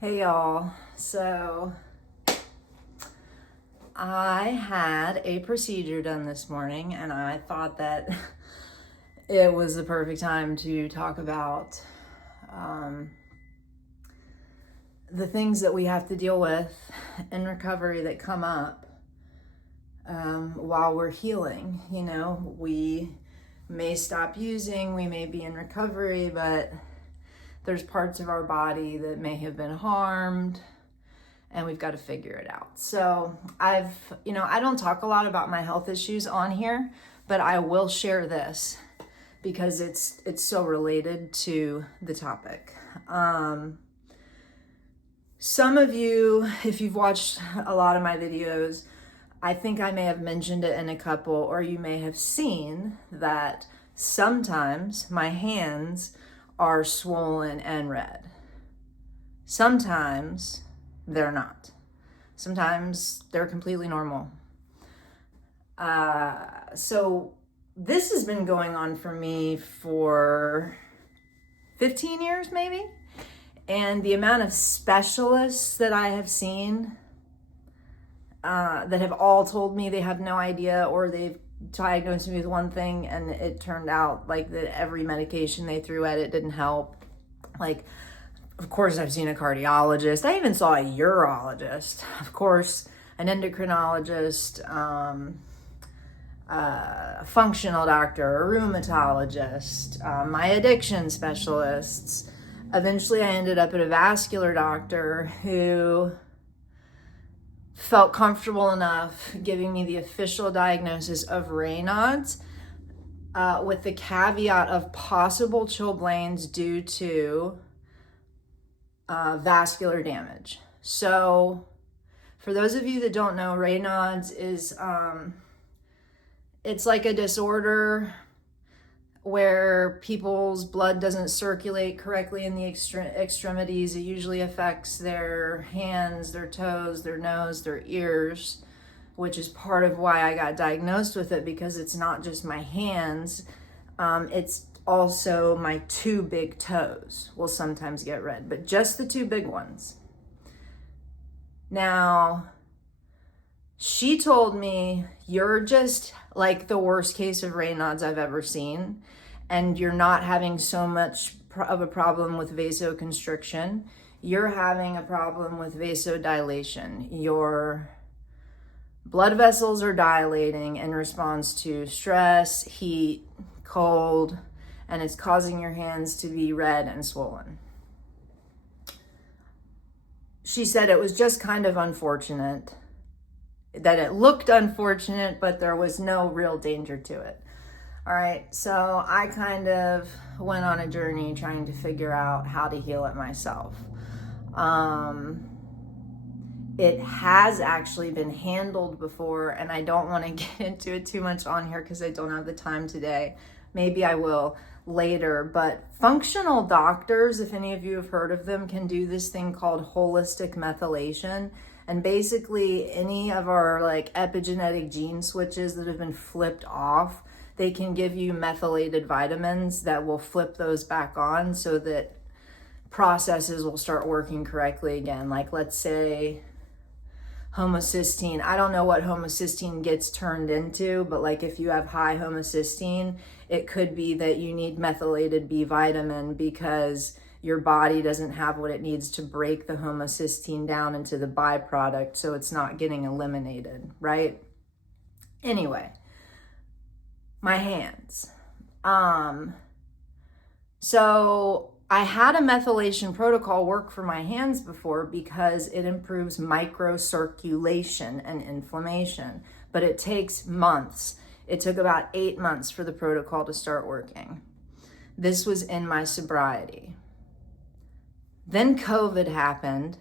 Hey y'all, so I had a procedure done this morning and I thought that it was the perfect time to talk about the things that we have to deal with in recovery that come up while we're healing. You know, we may stop using, we may be in recovery, but there's parts of our body that may have been harmed and we've got to figure it out. So I don't talk a lot about my health issues on here, but I will share this because it's so related to the topic. Some of you, if you've watched a lot of my videos, I think I may have mentioned it in a couple, or you may have seen that sometimes my hands are swollen and red. Sometimes they're not. Sometimes they're completely normal. So this has been going on for me for 15 years maybe. And the amount of specialists that I have seen that have all told me they have no idea, or they've diagnosed me with one thing and it turned out like that every medication they threw at it didn't help. Like, of course, I've seen a cardiologist. I even saw a urologist. Of course, an endocrinologist, a functional doctor, a rheumatologist, my addiction specialists. Eventually, I ended up at a vascular doctor who felt comfortable enough giving me the official diagnosis of Raynaud's, with the caveat of possible chilblains due to vascular damage. So for those of you that don't know, Raynaud's is it's like a disorder where people's blood doesn't circulate correctly in the extremities. It usually affects their hands, their toes, their nose, their ears, which is part of why I got diagnosed with it, because it's not just my hands, it's also my two big toes will sometimes get red, but just the two big ones. Now, she told me, you're just like the worst case of Raynaud's I've ever seen, and you're not having so much of a problem with vasoconstriction. You're having a problem with vasodilation. Your blood vessels are dilating in response to stress, heat, cold, and it's causing your hands to be red and swollen. She said it was just kind of unfortunate, that it looked unfortunate, but there was no real danger to it. All right, so I kind of went on a journey trying to figure out how to heal it myself. It has actually been handled before, and I don't want to get into it too much on here because I don't have the time today. Maybe I will later, but functional doctors, if any of you have heard of them, can do this thing called holistic methylation. And basically any of our like epigenetic gene switches that have been flipped off, they can give you methylated vitamins that will flip those back on so that processes will start working correctly again. Like, let's say homocysteine. I don't know what homocysteine gets turned into, but like if you have high homocysteine, it could be that you need methylated B vitamin because your body doesn't have what it needs to break the homocysteine down into the byproduct, so it's not getting eliminated, right? Anyway, my hands. So I had a methylation protocol work for my hands before because it improves microcirculation and inflammation, but it takes months. It took about 8 months for the protocol to start working. This was in my sobriety. Then COVID happened.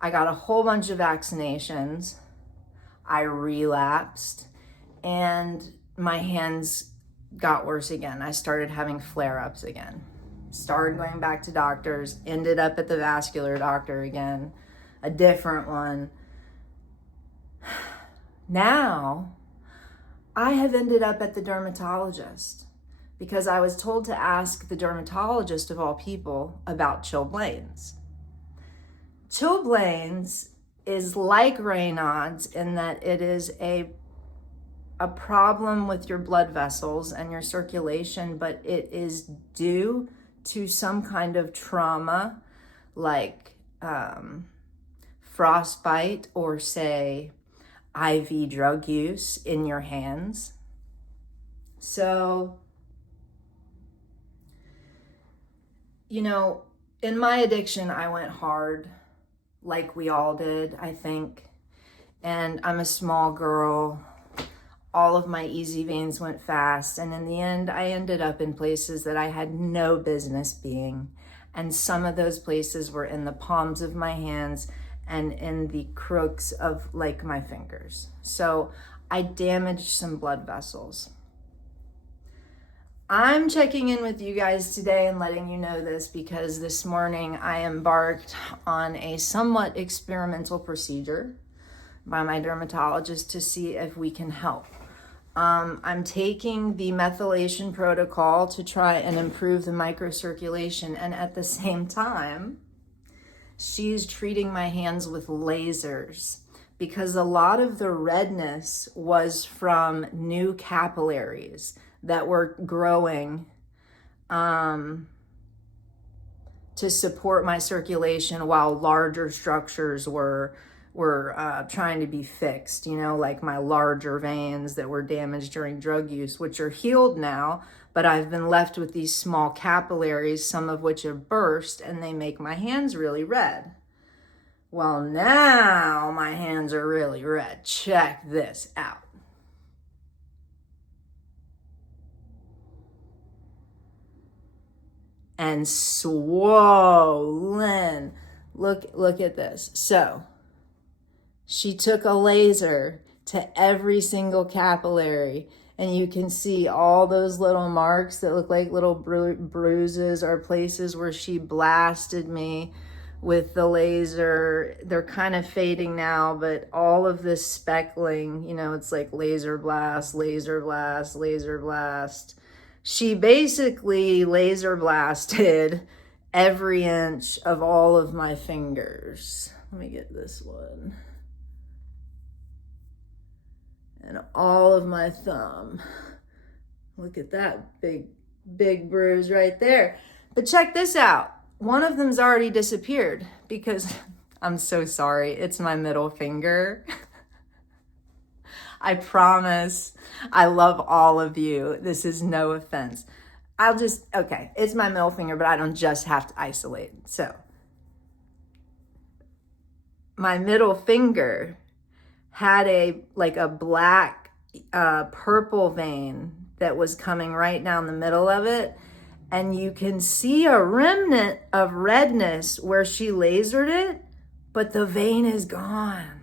I got a whole bunch of vaccinations. I relapsed and my hands got worse again. I started having flare-ups again. Started going back to doctors, ended up at the vascular doctor again, a different one. Now, I have ended up at the dermatologist because I was told to ask the dermatologist of all people about chilblains. Chilblains is like Raynaud's in that it is a problem with your blood vessels and your circulation, but it is due to some kind of trauma like frostbite or say IV drug use in your hands. So, you know, in my addiction, I went hard like we all did, I think. And I'm a small girl. All of my easy veins went fast. And in the end, I ended up in places that I had no business being. And some of those places were in the palms of my hands and in the crooks of like my fingers. So I damaged some blood vessels. I'm checking in with you guys today and letting you know this because this morning I embarked on a somewhat experimental procedure by my dermatologist to see if we can help. I'm taking the methylation protocol to try and improve the microcirculation, and at the same time, she's treating my hands with lasers because a lot of the redness was from new capillaries that were growing to support my circulation while larger structures were trying to be fixed, you know, like my larger veins that were damaged during drug use, which are healed now, but I've been left with these small capillaries, some of which have burst, and they make my hands really red. Well, now my hands are really red. Check this out. And swollen. Look at this. So she took a laser to every single capillary, and you can see all those little marks that look like little bruises or places where she blasted me with the laser. They're kind of fading now, but all of this speckling, you know, it's like laser blast, laser blast, laser blast. She basically laser blasted every inch of all of my fingers. Let me get this one. And all of my thumb. Look at that big bruise right there. But check this out. One of them's already disappeared because I'm so sorry. It's my middle finger. I promise I love all of you. This is no offense. Okay, it's my middle finger, but I don't just have to isolate. So my middle finger had a black purple vein that was coming right down the middle of it. And you can see a remnant of redness where she lasered it, but the vein is gone.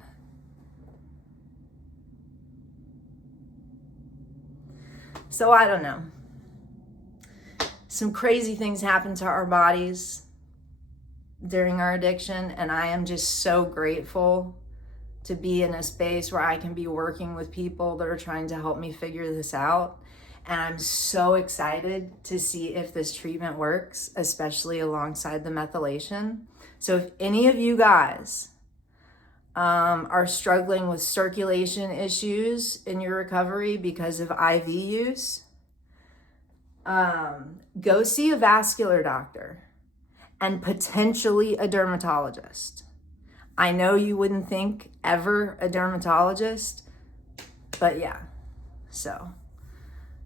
So I don't know. Some crazy things happen to our bodies during our addiction, and I am just so grateful to be in a space where I can be working with people that are trying to help me figure this out. And I'm so excited to see if this treatment works, especially alongside the methylation. So if any of you guys are struggling with circulation issues in your recovery because of IV use, go see a vascular doctor and potentially a dermatologist. I know you wouldn't think ever a dermatologist, but yeah. So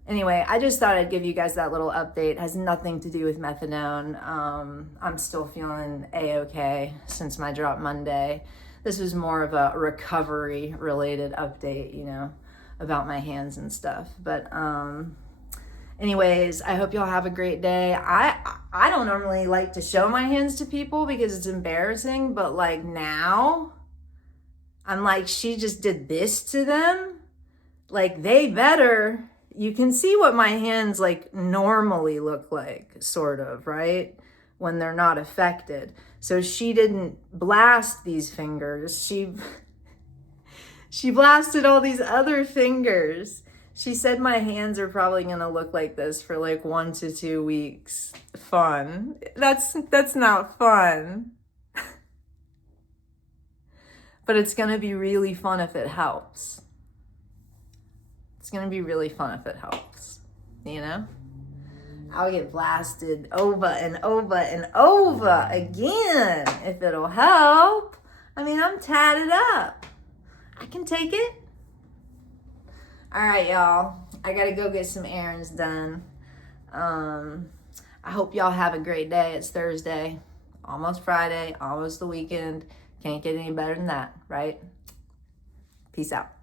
anyway, I just thought I'd give you guys that little update. It has nothing to do with methadone. I'm still feeling A-okay since my drop Monday. This was more of a recovery related update, you know, about my hands and stuff. But anyways, I hope y'all have a great day. I don't normally like to show my hands to people because it's embarrassing, but like now I'm like, she just did this to them. Like they better, you can see what my hands like normally look like, sort of, right? When they're not affected. So she didn't blast these fingers. She blasted all these other fingers. She said my hands are probably gonna look like this for like 1 to 2 weeks. Fun. That's not fun. but it's going to be really fun if it helps. It's going to be really fun if it helps, you know? I'll get blasted over and over and over again if it'll help. I mean, I'm tatted up. I can take it. All right, y'all. I got to go get some errands done. I hope y'all have a great day. It's Thursday, almost Friday, almost the weekend. Can't get any better than that, right? Peace out.